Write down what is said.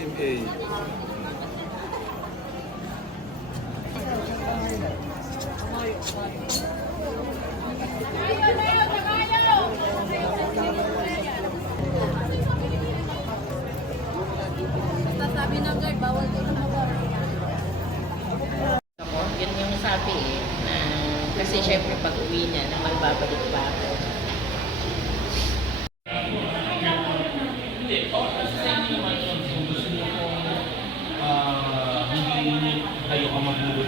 GMA. Sabi ng guard, bawal dito Yun yung sabi eh, na kasi pag uwi niya, naman babalik pa আমার